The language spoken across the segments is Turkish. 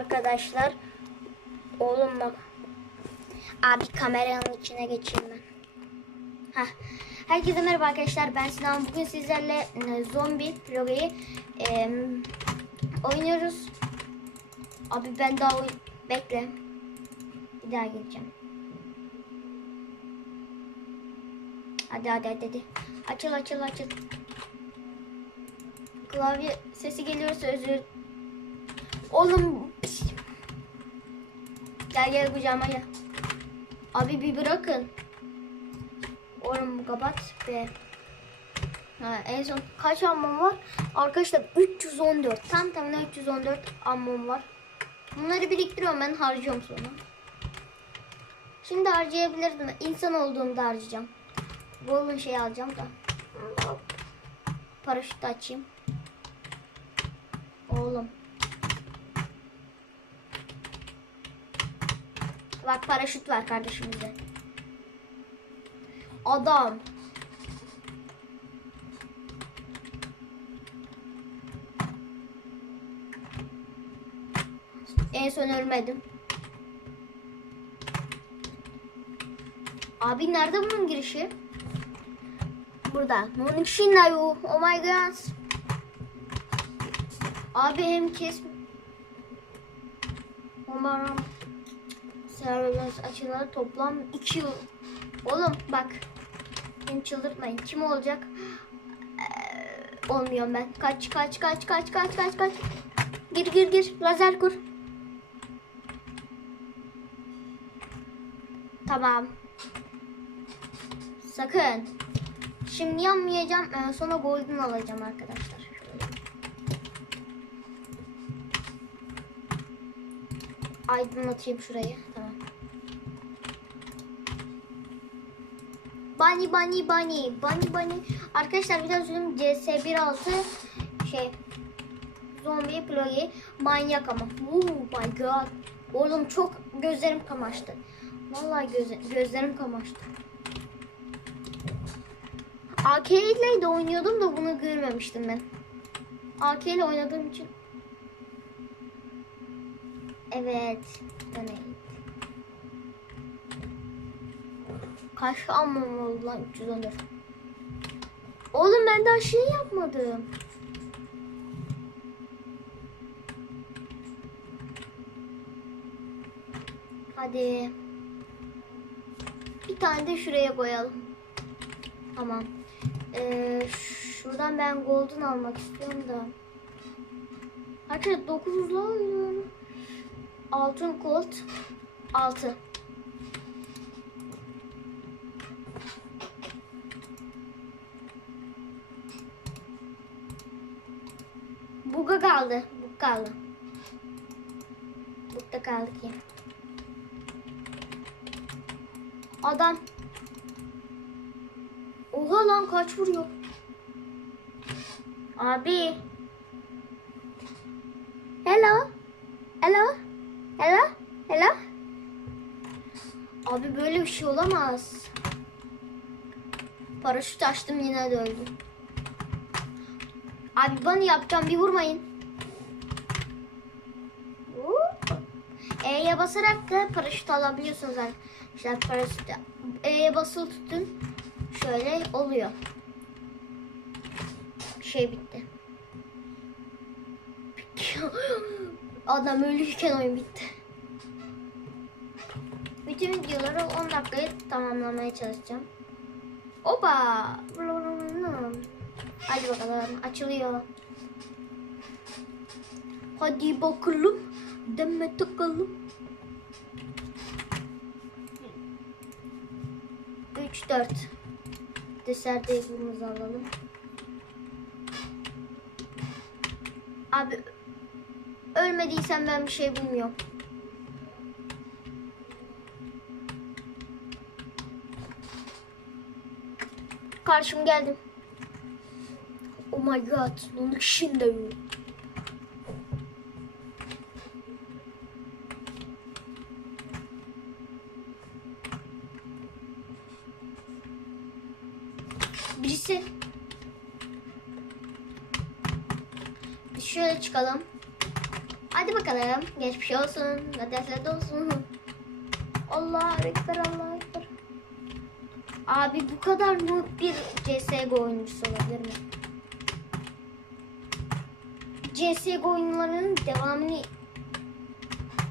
arkadaşlar. Oğlum bak. Abi kameranın içine geçeyim ben. Heh. Herkese merhaba arkadaşlar. Ben Sinan. Bugün sizlerle e, zombi progeyi e, oynuyoruz. Abi ben daha oy- bekle. Bir daha geleceğim. Hadi hadi hadi hadi. Açıl açıl açıl. Klavye sesi geliyorsa özür. Oğlum. Gel gel kucağıma gel. Abi bir bırakın. Oğlum kapat be. Ha, en son kaç ammam var? Arkadaşlar 314. Tam tamına 314 ammam var. Bunları biriktiriyorum ben harcıyorum sonra. Şimdi harcayabilirdim. İnsan olduğumda harcayacağım. Golden şey alacağım da. Paraşütü açayım. Oğlum. Bak paraşüt var kardeşimizde. Adam. En son ölmedim. Abi nerede bunun girişi? Burada. Bunun Shinrayu. Oh my god. Abi hem kes... Umarım serverimiz açılalı toplam 2 yıl. Oğlum bak. Beni çıldırtmayın. Kim olacak? Ee, olmuyorum ben. Kaç kaç kaç kaç kaç kaç kaç. Gir gir gir. Lazer kur. Tamam. Sakın. Şimdi yanmayacağım. Ee, sonra golden alacağım arkadaşlar. Aydınlatayım şurayı. Tamam. Bunny bunny bunny. Bunny bunny. Arkadaşlar bir daha söyleyeyim. CS16 şey zombi plogi manyak ama. Oh my god. Oğlum çok gözlerim kamaştı. Vallahi göz, gözlerim kamaştı. AK ile de oynuyordum da bunu görmemiştim ben. AK ile oynadığım için. Evet. Deneyin. Ammam oldu lan 314. Oğlum ben daha şey yapmadım. Hadi. Bir tane de şuraya koyalım. Tamam. Ee, şuradan ben golden almak istiyorum da. Arkadaşlar 9'la alıyorum. Altın gold. 6. kaldı. Bug kaldı. Bugda kaldı ki. Adam. Oha lan kaç vuruyor? Abi. Hello. Hello. Hello. Hello. Abi böyle bir şey olamaz. Paraşüt açtım yine de. Abi bana yapacağım bir vurmayın. E'ye basarak da paraşüt alabiliyorsunuz arkadaşlar. Paraşüt E'ye basılı tutun. Şöyle oluyor. Şey bitti. Adam ölürken oyun bitti. Bütün videoları 10 dakikaya tamamlamaya çalışacağım. Oba! Hadi bakalım açılıyor. Hadi bakalım. Deme takalım. 3 4 Dışarıda yapımızı alalım. Abi ölmediysen ben bir şey bilmiyorum. Karşım geldim. Oh my god. Onun şimdi Birisi. Biz şöyle çıkalım. Hadi bakalım. Geçmiş olsun. Adresler olsun. Allah ekber Allah ekber. Abi bu kadar noob bir CSGO oyuncusu olabilir mi? CSGO oyunlarının devamını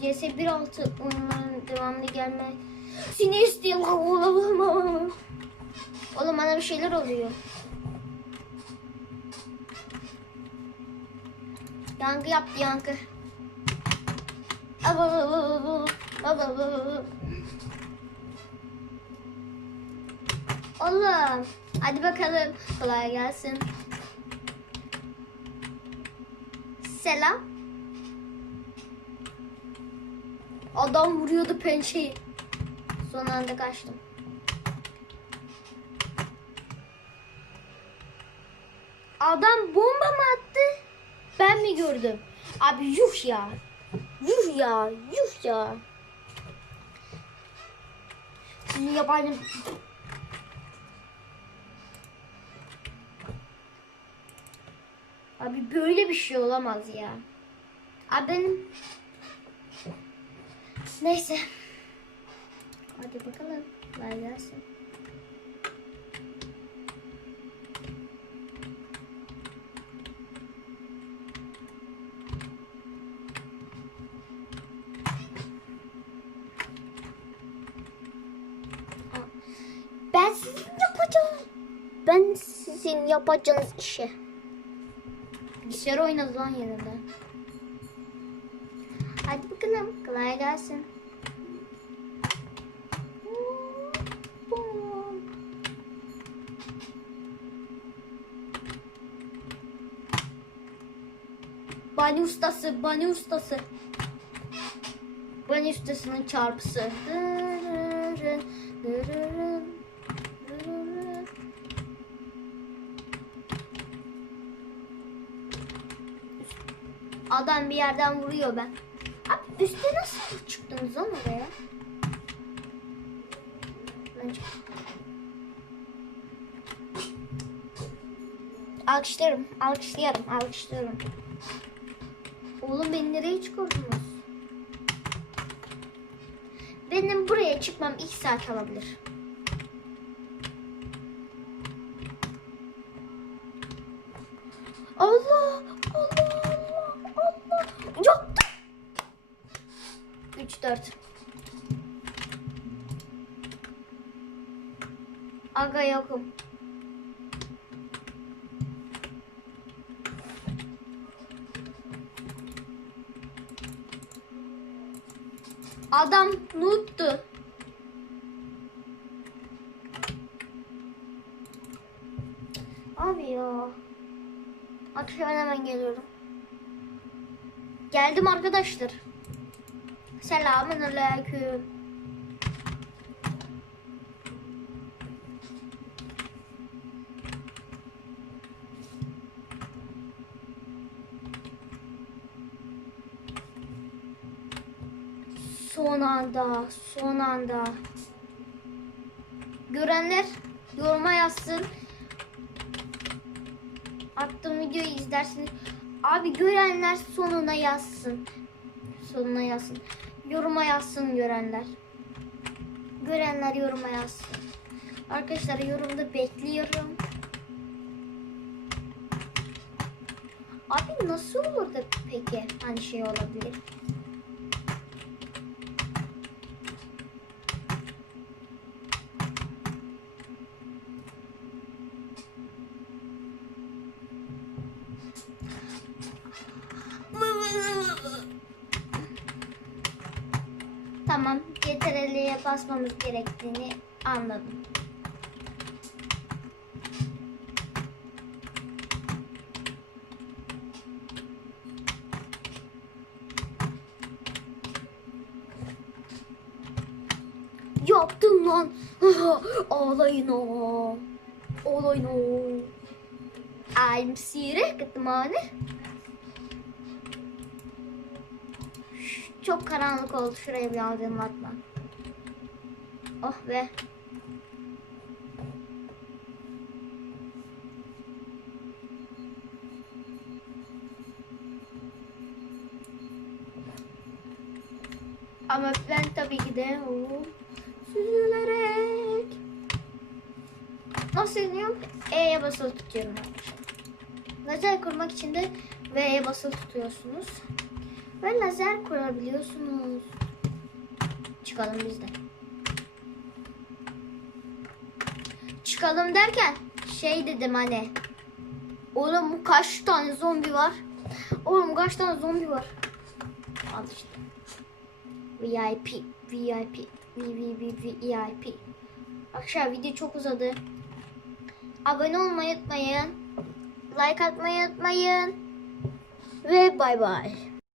CS 1.6 oyunlarının devamını gelme seni istiyor oğlum oğlum bana bir şeyler oluyor yankı yaptı yankı Oğlum hadi bakalım kolay gelsin. Selam. Adam vuruyordu pençeyi. Son anda kaçtım. Adam bomba mı attı? Mi gördüm? Abi yuh ya. Yuh ya. Yuh ya. Sizin yabancı... Abi böyle bir şey olamaz ya. Abi benim... Neyse. Hadi bakalım. Ver gelsin. Ben sizin yapacağım. Ben sizin yapacağınız işe. Bilgisayar oynadı lan yerinde. Hadi bakalım. Kolay gelsin. Bani ustası, bani ustası. Bani ustasının çarpısı. Adam bir yerden vuruyor ben. Abi üste nasıl çıktınız lan oraya? Alkışlarım, alkışlarım, alkışlarım. Oğlum beni nereye çıkardınız? Benim buraya çıkmam 2 saat alabilir. Allah, Allah, Yaktım. 3 4. Aga yokum. Adam noob'tu. Abi ya. Akşam hemen geliyorum. Geldim arkadaşlar. Selamun aleyküm. Son anda, son anda. Görenler yoruma yazsın. Attığım videoyu izlersiniz. Abi görenler sonuna yazsın. Sonuna yazsın. Yoruma yazsın görenler. Görenler yoruma yazsın. Arkadaşlar yorumda bekliyorum. Abi nasıl olur da peki hani şey olabilir? Basmamız gerektiğini anladım. Yaptın lan. Ağlayın o. Ağlayın o. I'm sire kıtmane. Çok karanlık oldu. Şuraya bir aydınlatma. Oh be. Ama ben tabii ki de o süzülerek nasıl yazıyorum? E'ye basılı tutuyorum. Lazer kurmak için de V'ye basılı tutuyorsunuz. Ve lazer kurabiliyorsunuz. Çıkalım biz de. Çıkalım derken şey dedim hani. Oğlum bu kaç tane zombi var? Oğlum kaç tane zombi var? Al işte. VIP, VIP, VIP. Arkadaşlar video çok uzadı. Abone olmayı unutmayın. Like atmayı unutmayın. Ve bay bay.